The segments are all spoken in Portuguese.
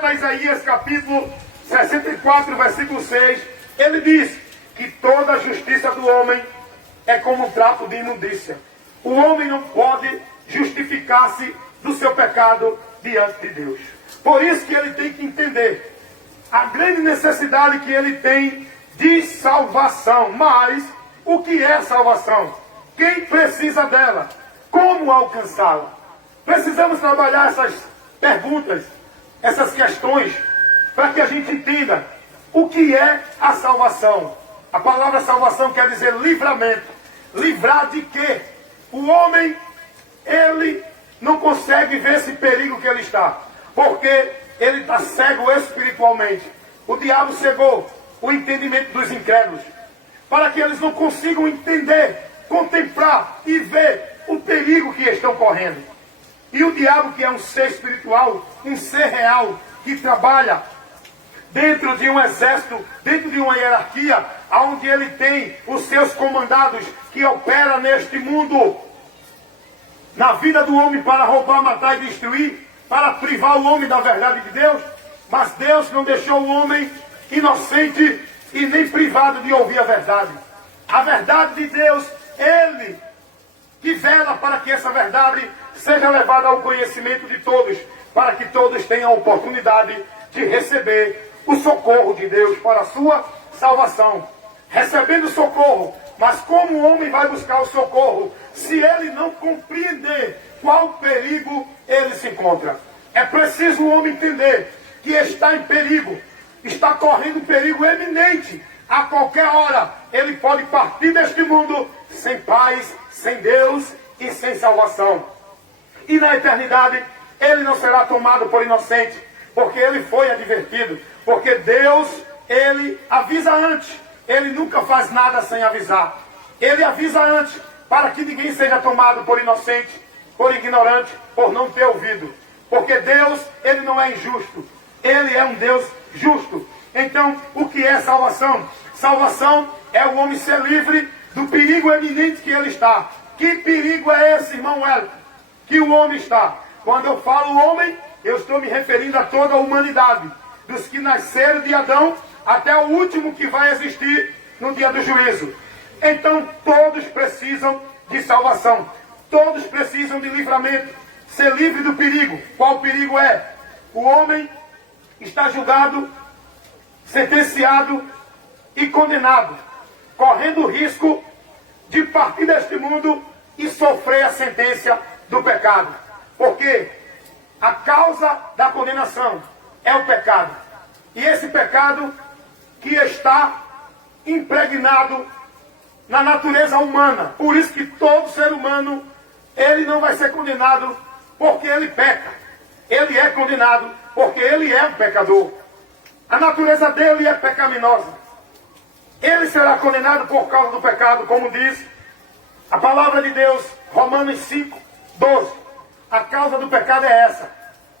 profeta Isaías, capítulo 64, versículo 6, ele diz que toda a justiça do homem é como um trapo de imundícia. O homem não pode justificar-se do seu pecado diante de Deus. Por isso que ele tem que entender a grande necessidade que ele tem de salvação. Mas o que é salvação? Quem precisa dela? Como alcançá-la? Precisamos trabalhar essas perguntas, essas questões, para que a gente entenda o que é a salvação. A palavra salvação quer dizer livramento. Livrar de quê? O homem, ele não consegue ver esse perigo que ele está, porque ele está cego espiritualmente. O diabo cegou o entendimento dos incrédulos, para que eles não consigam entender, contemplar e ver o perigo que estão correndo. E o diabo, que é um ser espiritual, um ser real, que trabalha dentro de um exército, dentro de uma hierarquia, onde ele tem os seus comandados que operam neste mundo, na vida do homem, para roubar, matar e destruir, para privar o homem da verdade de Deus. Mas Deus não deixou o homem inocente e nem privado de ouvir a verdade. A verdade de Deus, Ele que vela para que essa verdade seja levada ao conhecimento de todos, para que todos tenham a oportunidade de receber o socorro de Deus para a sua salvação. Recebendo socorro, mas como o homem vai buscar o socorro se ele não compreender qual perigo ele se encontra? É preciso o homem entender que está em perigo, está correndo um perigo eminente. A qualquer hora ele pode partir deste mundo sem paz, sem Deus e sem salvação. E na eternidade ele não será tomado por inocente, porque ele foi advertido. Porque Deus, ele avisa antes. Ele nunca faz nada sem avisar. Ele avisa antes, para que ninguém seja tomado por inocente, por ignorante, por não ter ouvido. Porque Deus, ele não é injusto. Ele é um Deus justo. Então, o que é salvação? Salvação é o homem ser livre do perigo eminente que ele está. Que perigo é esse, irmão Wellington, que o homem está? Quando eu falo homem, eu estou me referindo a toda a humanidade, dos que nasceram de Adão até o último que vai existir no dia do juízo. Então todos precisam de salvação, todos precisam de livramento, ser livre do perigo. Qual o perigo é? O homem está julgado, sentenciado e condenado, correndo o risco de partir deste mundo e sofrer a sentença do pecado. Porque a causa da condenação é o pecado. E esse pecado que está impregnado na natureza humana. Por isso que todo ser humano, ele não vai ser condenado porque ele peca. Ele é condenado porque ele é um pecador. A natureza dele é pecaminosa. Ele será condenado por causa do pecado, como diz a palavra de Deus, Romanos 5, 12. A causa do pecado é essa.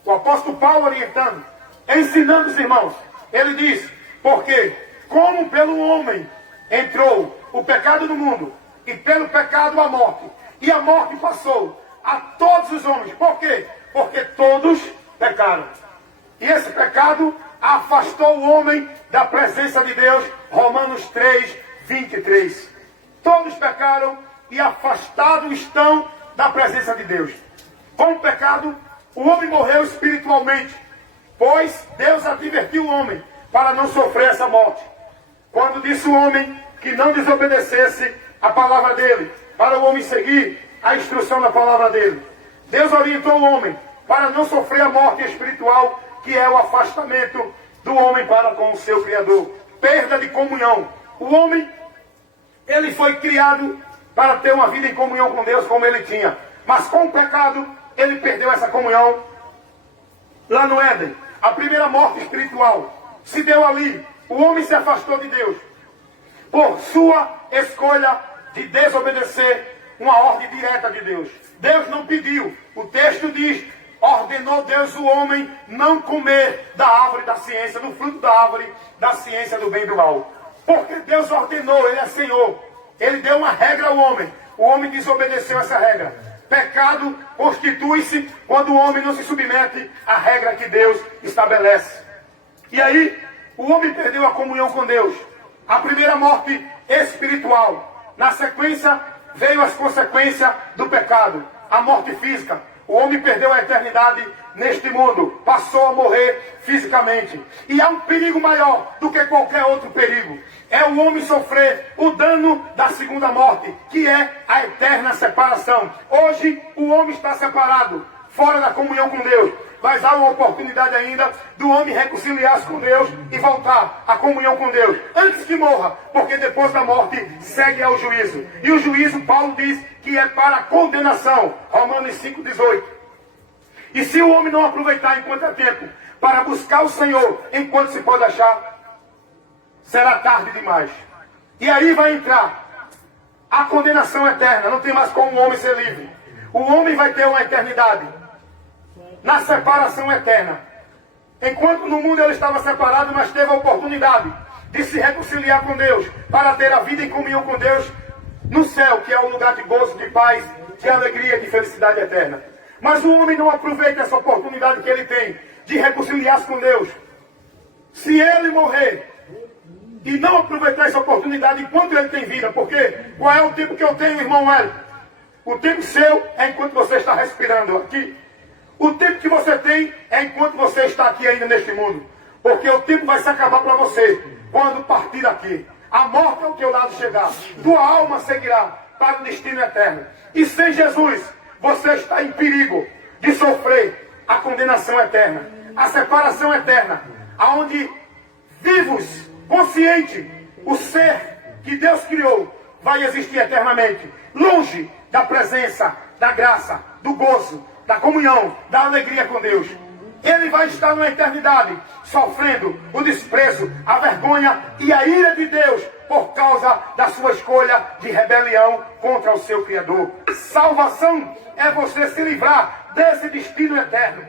O apóstolo Paulo orientando, ensinando os irmãos, ele diz: porque como pelo homem entrou o pecado no mundo, e pelo pecado a morte, e a morte passou a todos os homens. Por quê? Porque todos pecaram. E esse pecado afastou o homem da presença de Deus. Romanos 3, 23. Todos pecaram e afastados estão da presença de Deus. Com o pecado, o homem morreu espiritualmente, pois Deus advertiu o homem para não sofrer essa morte. Quando disse o homem que não desobedecesse a palavra dele, para o homem seguir a instrução da palavra dele, Deus orientou o homem para não sofrer a morte espiritual, que é o afastamento do homem para com o seu Criador. Perda de comunhão. O homem, ele foi criado para ter uma vida em comunhão com Deus como ele tinha. Mas com o pecado, ele perdeu essa comunhão lá no Éden. A primeira morte espiritual se deu ali. O homem se afastou de Deus por sua escolha de desobedecer uma ordem direta de Deus. Deus não pediu. O texto diz: ordenou Deus o homem não comer da árvore da ciência, do fruto da árvore da ciência do bem e do mal. Porque Deus ordenou, Ele é Senhor. Ele deu uma regra ao homem. O homem desobedeceu essa regra. Pecado constitui-se quando o homem não se submete à regra que Deus estabelece. E aí, o homem perdeu a comunhão com Deus. A primeira morte espiritual. Na sequência, veio as consequências do pecado. A morte física. O homem perdeu a eternidade neste mundo. Passou a morrer fisicamente. E há um perigo maior do que qualquer outro perigo. É o homem sofrer o dano da segunda morte, que é a eterna separação. Hoje, o homem está separado, fora da comunhão com Deus. Mas há uma oportunidade ainda do homem reconciliar-se com Deus e voltar à comunhão com Deus, antes que morra, porque depois da morte segue ao juízo. E o juízo, Paulo diz, que é para a condenação. Romanos 5,18. E se o homem não aproveitar enquanto é tempo, para buscar o Senhor enquanto se pode achar, será tarde demais. E aí vai entrar a condenação eterna. Não tem mais como o homem ser livre. O homem vai ter uma eternidade na separação eterna. Enquanto no mundo ele estava separado, mas teve a oportunidade de se reconciliar com Deus, para ter a vida em comunhão com Deus no céu, que é um lugar de gozo, de paz, de alegria, de felicidade eterna. Mas o homem não aproveita essa oportunidade que ele tem de reconciliar-se com Deus. Se ele morrer e não aproveitar essa oportunidade enquanto ele tem vida, porque qual é o tempo que eu tenho, irmão Hélio? O tempo seu é enquanto você está respirando aqui. O tempo que você tem é enquanto você está aqui ainda neste mundo. Porque o tempo vai se acabar para você quando partir daqui. A morte ao teu lado chegar. Tua alma seguirá para o destino eterno. E sem Jesus, você está em perigo de sofrer a condenação eterna. A separação eterna. Aonde vivos, consciente, o ser que Deus criou vai existir eternamente. Longe da presença, da graça, do gozo, da comunhão, da alegria com Deus. Ele vai estar na eternidade sofrendo o desprezo, a vergonha e a ira de Deus por causa da sua escolha de rebelião contra o seu Criador. Salvação é você se livrar desse destino eterno.